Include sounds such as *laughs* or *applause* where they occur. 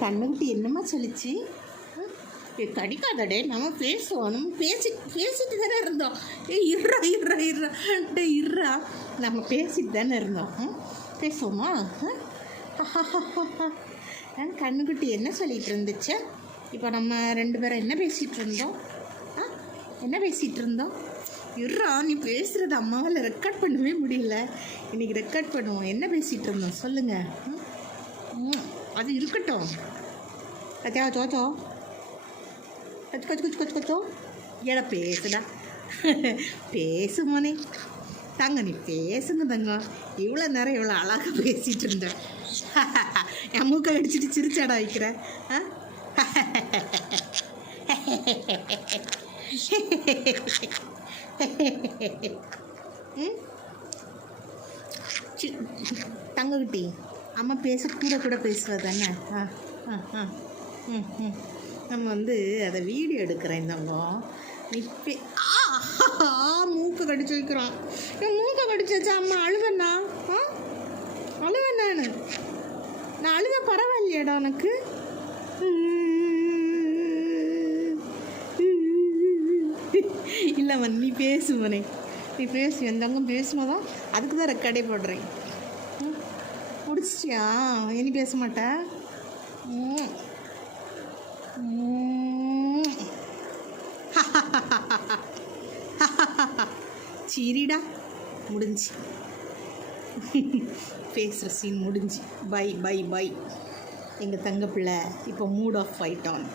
கண்ணுக்குட்டி என்னம்மா சொல்லிச்சு. கடிக்காதடே நம்ம பேசுவோம். நம்ம பேசி பேசிட்டு தானே இருந்தோம். ஏ இர்றா இர்றா இர்றா டே இருறா நம்ம பேசிட்டு தானே இருந்தோம். பேசுவோமா? ஆ, கண்ணுக்குட்டி என்ன சொல்லிட்டு இருந்துச்சு? இப்போ நம்ம ரெண்டு பேரும் என்ன பேசிகிட்டு இருந்தோம்? ஆ என்ன பேசிகிட்டு இருந்தோம்? இருறா நீ பேசுகிறது அம்மாவால் ரெக்கார்ட் பண்ணவே முடியல. இன்றைக்கி ரெக்கார்ட் பண்ணுவோம். என்ன பேசிகிட்டு இருந்தோம்? சொல்லுங்கள் ம், அது இருக்கட்டும். கச்சா சோச்சோ கச்சு கச்சு கச்சு கச்சு கச்சோ. ஏடா பேசுடா. பேசு மோனே. தாங்க நீ பேசுங்க தங்க. இவ்வளோ நேரம் இவ்வளோ அழகாக பேசிகிட்டு இருந்தேன் என் மூக்கை அடிச்சுட்டு சிரிச்சாடா வைக்கிற. ஆ? ம்? அம்மா பேச கூட கூட பேசுவதானே ஆ ஆ ஆ. ம் ம். நம்ம வந்து அதை வீடியோ எடுக்கிறேன் தங்கம் நீ பே ஆ மூக்கை கடிச்சு வைக்கிறான். என் மூக்கை கடிச்சு வச்சா அம்மா அழுவேண்ணா? ஆ? அழுவேன் நான் நான் அழுத பரவாயில்லையாடா எனக்கு இல்லைம்மா நீ பேசுவனே நீ பேசு எந்தவங்க தங்கம் பேசுனதான் அதுக்கு தான் ரெக்கார்டே போடுறேன். பிடிச்சியா இனி பேச மாட்டேன் ம். *laughs* சிரிடா. முடிஞ்சு. *laughs* பேசுகிற சீன் முடிஞ்சு. Bye bye bye. எங்கள் தங்க பிள்ளை இப்போ மூட் ஆஃப் ஆயிட்டான்.